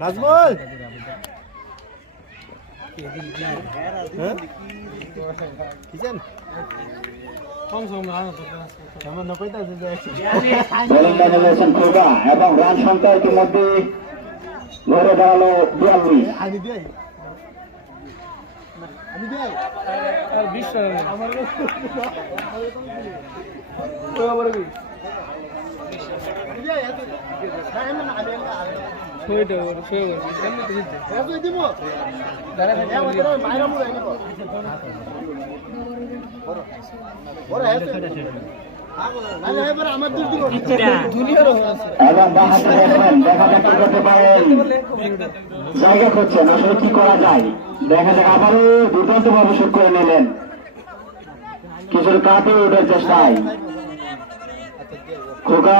নাজমুল এবং রান সংখ্যা ইতিমধ্যে ঘরে দাঁড়ালো 42। জায়গা করছেন আসলে কি করা যায় দেখা যাক। আবারও দুর্দান্ত ভাবে শুট করে নিলেন, কিছুর কাপে ওঠার চেষ্টায় খোকা।